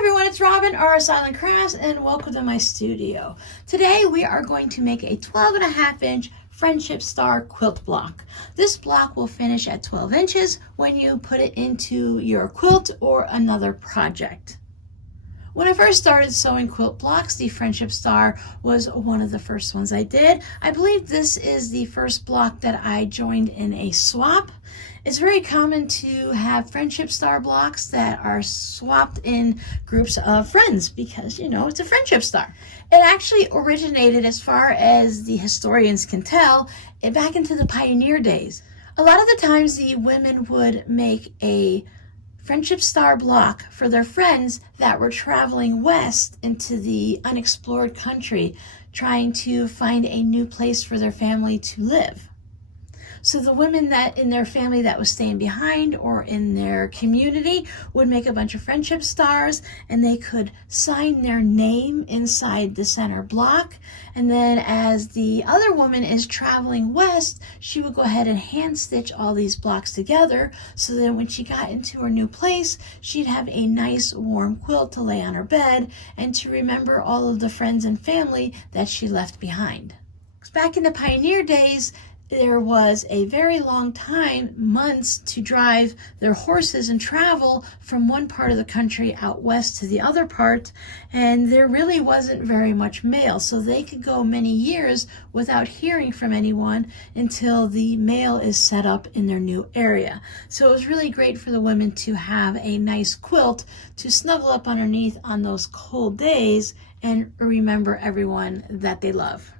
everyone, it's Robin, R Silent Crafts, and welcome to my studio. Today we are going to make a 12.5-inch friendship star quilt block. This block will finish at 12 inches when you put it into your quilt or another project. When I first started sewing quilt blocks, the friendship star was one of the first ones I did. I believe this is the first block that I joined in a swap. It's very common to have friendship star blocks that are swapped in groups of friends because, you know, it's a friendship star. It actually originated, as far as the historians can tell, back into the pioneer days. A lot of the times the women would make a friendship star block for their friends that were traveling west into the unexplored country, trying to find a new place for their family to live. So the women that in their family that was staying behind or in their community would make a bunch of friendship stars, and they could sign their name inside the center block. And then as the other woman is traveling west, she would go ahead and hand stitch all these blocks together so that when she got into her new place, she'd have a nice warm quilt to lay on her bed and to remember all of the friends and family that she left behind. Back in the pioneer days, there was a very long time, months, to drive their horses and travel from one part of the country out west to the other part, and there really wasn't very much mail, so they could go many years without hearing from anyone until the mail is set up in their new area. So it was really great for the women to have a nice quilt to snuggle up underneath on those cold days and remember everyone that they love.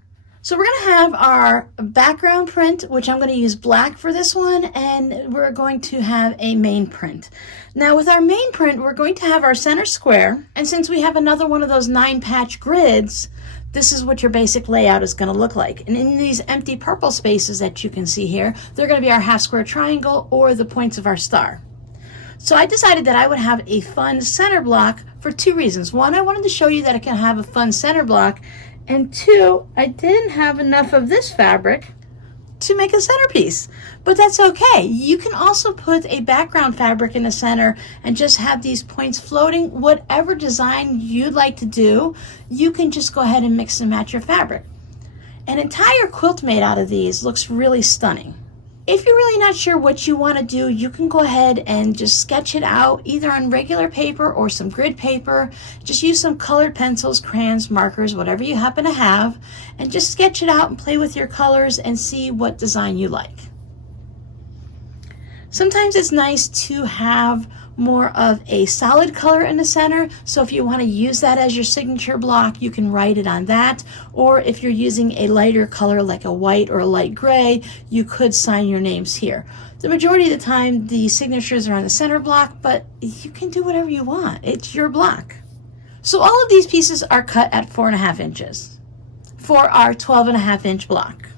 So we're going to have our background print, which I'm going to use black for this one, and we're going to have a main print. Now with our main print, we're going to have our center square, and since we have another one of those 9-patch grids, this is what your basic layout is going to look like. And in these empty purple spaces that you can see here, they're going to be our half square triangle or the points of our star. So I decided that I would have a fun center block for two reasons. One, I wanted to show you that I can have a fun center block, and two, I didn't have enough of this fabric to make a centerpiece, but that's okay. You can also put a background fabric in the center and just have these points floating. Whatever design you'd like to do, you can just go ahead and mix and match your fabric. An entire quilt made out of these looks really stunning. If you're really not sure what you want to do, you can go ahead and just sketch it out either on regular paper or some grid paper. Just use some colored pencils, crayons, markers, whatever you happen to have, and just sketch it out and play with your colors and see what design you like. Sometimes it's nice to have more of a solid color in the center, so if you want to use that as your signature block, you can write it on that, or if you're using a lighter color like a white or a light gray, you could sign your names here. The majority of the time the signatures are on the center block, but you can do whatever you want. It's your block. So all of these pieces are cut at 4.5 inches for our 12.5-inch block.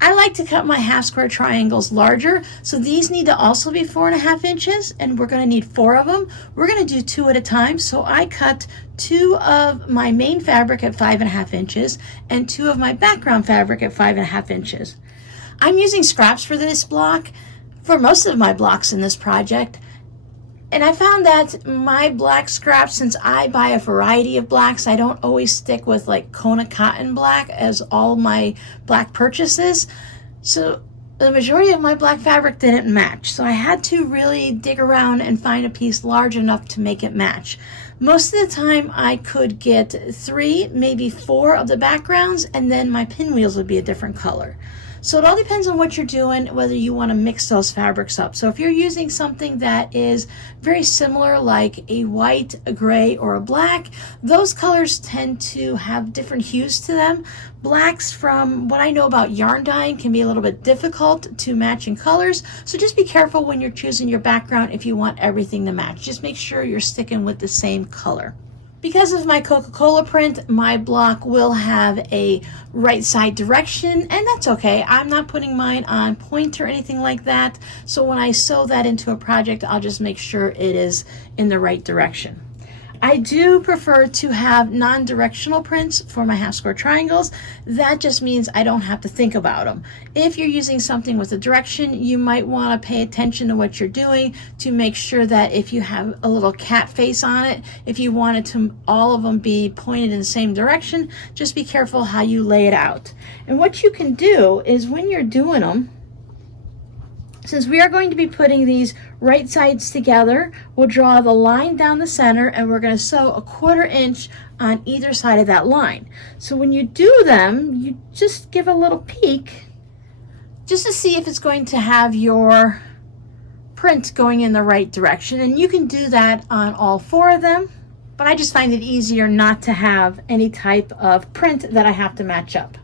I like to cut my half square triangles larger, so these need to also be 4.5 inches, and we're going to need 4 of them. We're going to do 2 at a time, so I cut 2 of my main fabric at 5.5 inches and 2 of my background fabric at 5.5 inches. I'm using scraps for this block, for most of my blocks in this project. And I found that my black scraps, since I buy a variety of blacks, I don't always stick with like Kona cotton black as all my black purchases. So the majority of my black fabric didn't match. So I had to really dig around and find a piece large enough to make it match. Most of the time I could get 3, maybe 4 of the backgrounds, and then my pinwheels would be a different color. So it all depends on what you're doing, whether you want to mix those fabrics up. So if you're using something that is very similar, like a white, a gray, or a black, those colors tend to have different hues to them. Blacks, from what I know about yarn dyeing, can be a little bit difficult to match in colors. So just be careful when you're choosing your background if you want everything to match. Just make sure you're sticking with the same color. Because of my Coca-Cola print, my block will have a right side direction, and that's okay. I'm not putting mine on point or anything like that, so when I sew that into a project, I'll just make sure it is in the right direction. I do prefer to have non-directional prints for my half square triangles. That just means I don't have to think about them. If you're using something with a direction, you might want to pay attention to what you're doing to make sure that if you have a little cat face on it, if you wanted to all of them be pointed in the same direction, just be careful how you lay it out. And what you can do is when you're doing them, since we are going to be putting these right sides together, we'll draw the line down the center and we're going to sew a 1/4 inch on either side of that line. So when you do them, you just give a little peek just to see if it's going to have your print going in the right direction. And you can do that on all 4 of them, but I just find it easier not to have any type of print that I have to match up.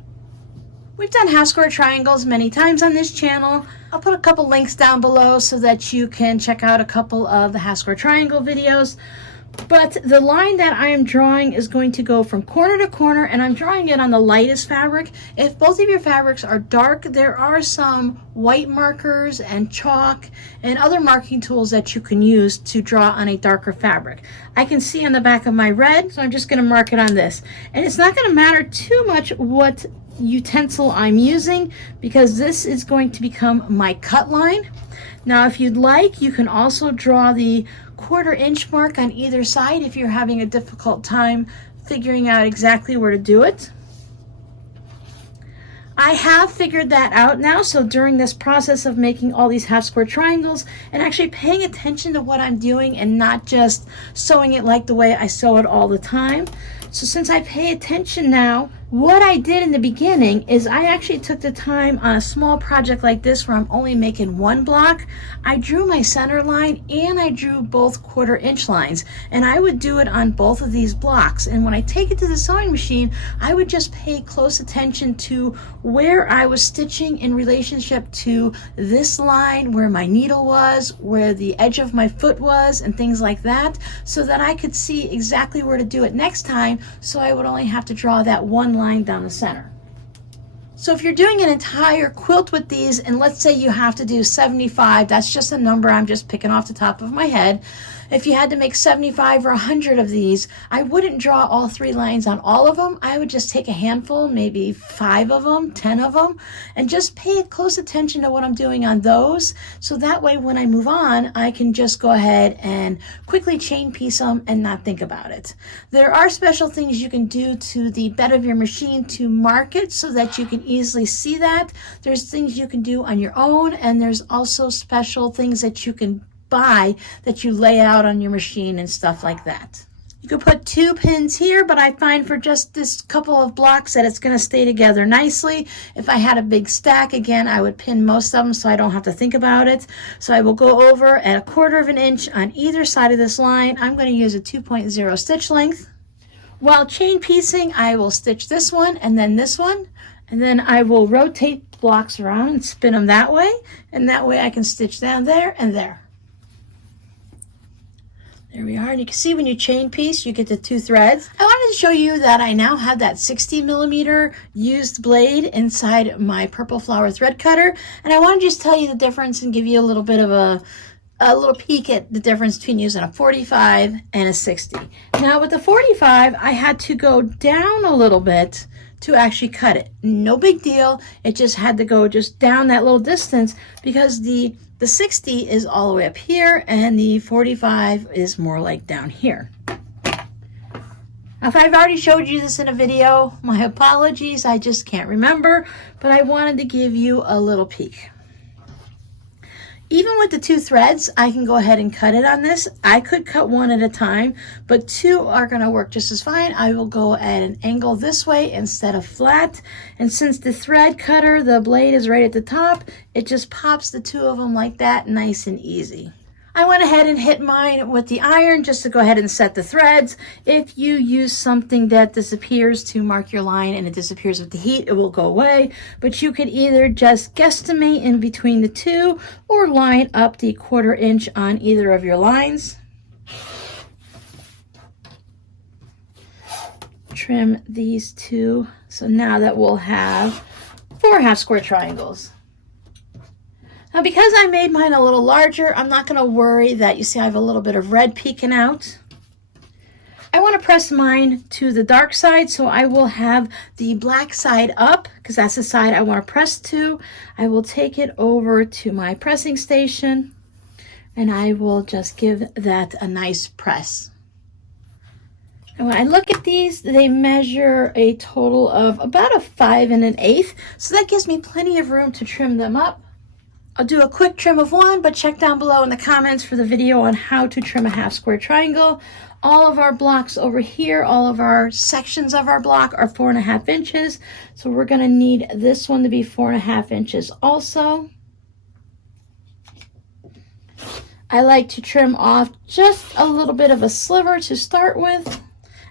We've done half square triangles many times on this channel. I'll put a couple links down below so that you can check out a couple of the half square triangle videos. But the line that I am drawing is going to go from corner to corner, and I'm drawing it on the lightest fabric. If both of your fabrics are dark, there are some white markers and chalk and other marking tools that you can use to draw on a darker fabric. I can see on the back of my red, so I'm just going to mark it on this. And it's not going to matter too much what utensil I'm using, because this is going to become my cut line. Now if you'd like, you can also draw the 1/4 inch mark on either side if you're having a difficult time figuring out exactly where to do it. I have figured that out now, so during this process of making all these half square triangles and actually paying attention to what I'm doing and not just sewing it like the way I sew it all the time. So since I pay attention now, what I did in the beginning is I actually took the time on a small project like this where I'm only making 1 block. I drew my center line and I drew both 1/4 inch lines, and I would do it on both of these blocks. And when I take it to the sewing machine, I would just pay close attention to where I was stitching in relationship to this line, where my needle was, where the edge of my foot was, and things like that, so that I could see exactly where to do it next time, so I would only have to draw that one line down the center. So if you're doing an entire quilt with these, and let's say you have to do 75, that's just a number I'm just picking off the top of my head. If you had to make 75 or 100 of these, I wouldn't draw all 3 lines on all of them. I would just take a handful, maybe 5 of them, 10 of them, and just pay close attention to what I'm doing on those. So that way when I move on, I can just go ahead and quickly chain piece them and not think about it. There are special things you can do to the bed of your machine to mark it so that you can easily see that. There's things you can do on your own, and there's also special things that you can buy that you lay out on your machine and stuff like that. You could put 2 pins here, but I find for just this couple of blocks that it's going to stay together nicely. If I had a big stack, again, I would pin most of them so I don't have to think about it. So I will go over at 1/4 inch on either side of this line. I'm going to use a 2.0 stitch length. While chain piecing, I will stitch this one and then this one, and then I will rotate blocks around and spin them that way, and that way I can stitch down there and there. There we are, and you can see when you chain piece, you get the 2 threads. I wanted to show you that I now have that 60mm used blade inside my purple flower thread cutter, and I want to just tell you the difference and give you a little bit of a little peek at the difference between using a 45 and a 60. Now with the 45, I had to go down a little bit to actually cut it. No big deal, it just had to go just down that little distance because the 60 is all the way up here and the 45 is more like down here. Now, if I've already showed you this in a video, my apologies, I just can't remember, but I wanted to give you a little peek. Even with the 2 threads, I can go ahead and cut it on this. I could cut 1 at a time, but 2 are gonna work just as fine. I will go at an angle this way instead of flat. And since the thread cutter, the blade is right at the top, it just pops the 2 of them like that, nice and easy. I went ahead and hit mine with the iron just to go ahead and set the threads. If you use something that disappears to mark your line and it disappears with the heat, it will go away. But you could either just guesstimate in between the 2 or line up the 1/4 inch on either of your lines. Trim these 2. So now that we'll have 4 half square triangles. Now because I made mine a little larger, I'm not going to worry that, you see I have a little bit of red peeking out. I want to press mine to the dark side, so I will have the black side up because that's the side I want to press to. I will take it over to my pressing station and I will just give that a nice press. And when I look at these, they measure a total of about a 5 1/8, so that gives me plenty of room to trim them up. I'll do a quick trim of one, but check down below in the comments for the video on how to trim a half square triangle. All of our blocks over here, all of our sections of our block are 4 1/2 inches, so we're going to need this one to be 4 1/2 inches also. I like to trim off just a little bit of a sliver to start with.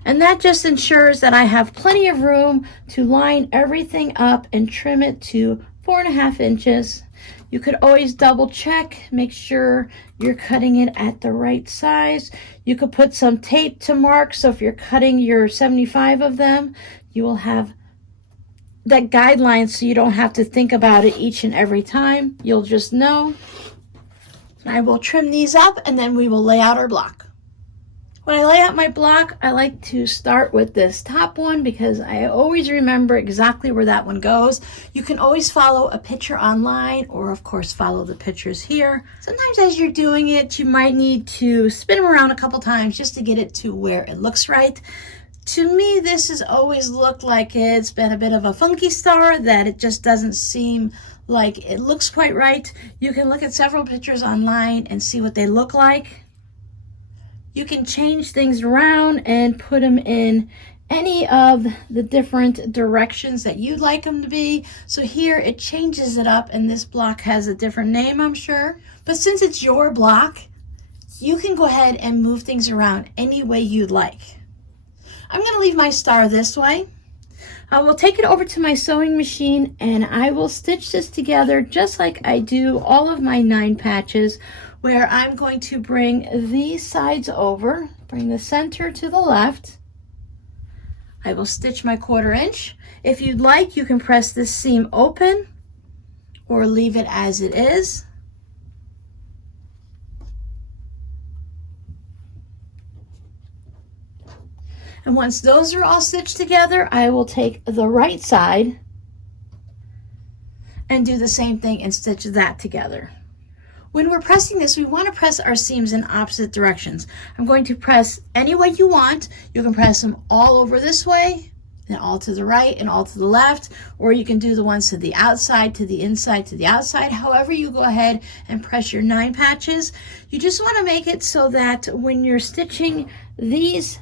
And that just ensures that I have plenty of room to line everything up and trim it to 4 1/2 inches. You could always double check, make sure you're cutting it at the right size. You could put some tape to mark, so if you're cutting your 75 of them, you will have that guideline so you don't have to think about it each and every time. You'll just know. I will trim these up and then we will lay out our block. When I lay out my block, I like to start with this top one because I always remember exactly where that one goes. You can always follow a picture online or of course follow the pictures here. Sometimes as you're doing it, you might need to spin them around a couple times just to get it to where it looks right. To me, this has always looked like it's been a bit of a funky star, that it just doesn't seem like it looks quite right. You can look at several pictures online and see what they look like. You can change things around and put them in any of the different directions that you'd like them to be. So here it changes it up and this block has a different name, I'm sure. But since it's your block, you can go ahead and move things around any way you'd like. I'm going to leave my star this way. I will take it over to my sewing machine and I will stitch this together just like I do all of my 9 patches, where I'm going to bring these sides over, bring the center to the left. I will stitch my 1/4 inch. If you'd like, you can press this seam open or leave it as it is. And once those are all stitched together, I will take the right side and do the same thing and stitch that together. When we're pressing this, we want to press our seams in opposite directions. I'm going to press any way you want. You can press them all over this way, and all to the right, and all to the left, or you can do the ones to the outside, to the inside, to the outside. However you go ahead and press your 9 patches. You just want to make it so that when you're stitching these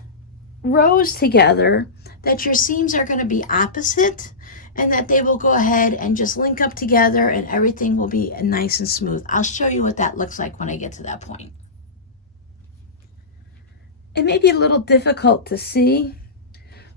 rows together, that your seams are going to be opposite, and that they will go ahead and just link up together and everything will be nice and smooth. I'll show you what that looks like when I get to that point. It may be a little difficult to see,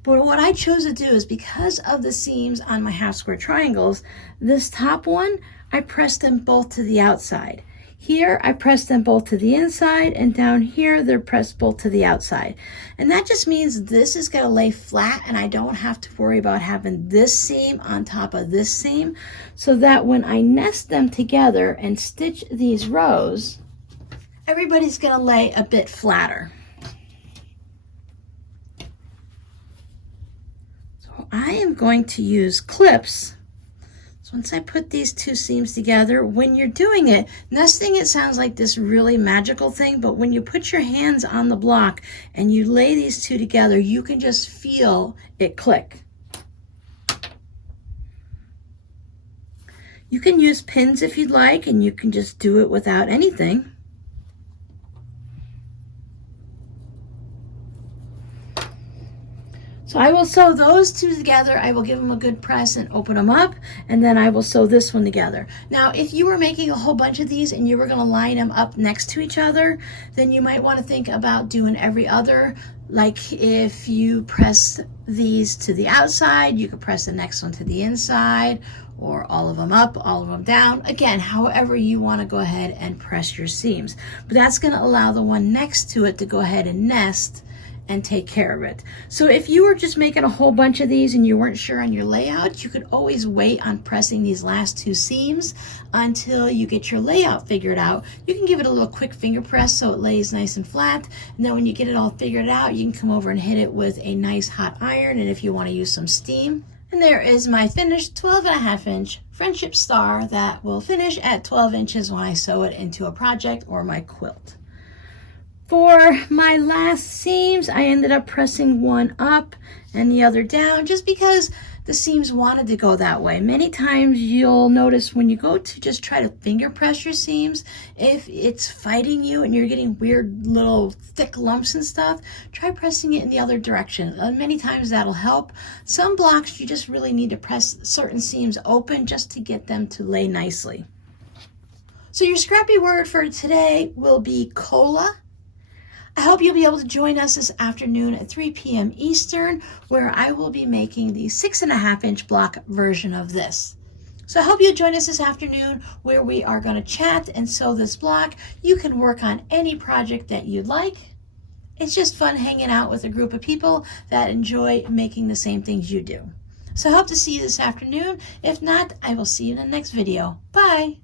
but what I chose to do is, because of the seams on my half square triangles, this top one, I pressed them both to the outside. Here, I press them both to the inside, and down here, they're pressed both to the outside. And that just means this is going to lay flat, and I don't have to worry about having this seam on top of this seam, so that when I nest them together and stitch these rows, everybody's going to lay a bit flatter. So I am going to use clips. Once I put these 2 seams together, when you're doing it, nesting, it sounds like this really magical thing, but when you put your hands on the block and you lay these 2 together, you can just feel it click. You can use pins if you'd like, and you can just do it without anything. So I will sew those 2 together. I will give them a good press and open them up, and then I will sew this one together. Now, if you were making a whole bunch of these and you were going to line them up next to each other, then you might want to think about doing every other. Like if you press these to the outside, you could press the next one to the inside, or all of them up, all of them down. Again, however you want to go ahead and press your seams. But that's going to allow the one next to it to go ahead and nest and take care of it. So if you were just making a whole bunch of these and you weren't sure on your layout, you could always wait on pressing these last 2 seams until you get your layout figured out. You can give it a little quick finger press so it lays nice and flat, and then when you get it all figured out, you can come over and hit it with a nice hot iron, and if you want to use some steam. And there is my finished 12.5-inch friendship star that will finish at 12 inches when I sew it into a project or my quilt. For my last seams, I ended up pressing one up and the other down just because the seams wanted to go that way. Many times you'll notice when you go to just try to finger press your seams, if it's fighting you and you're getting weird little thick lumps and stuff, try pressing it in the other direction. Many times that'll help. Some blocks you just really need to press certain seams open just to get them to lay nicely. So your scrappy word for today will be cola. I hope you'll be able to join us this afternoon at 3 p.m. Eastern, where I will be making the 6.5-inch block version of this. So I hope you'll join us this afternoon where we are going to chat and sew this block. You can work on any project that you'd like. It's just fun hanging out with a group of people that enjoy making the same things you do. So I hope to see you this afternoon. If not, I will see you in the next video. Bye!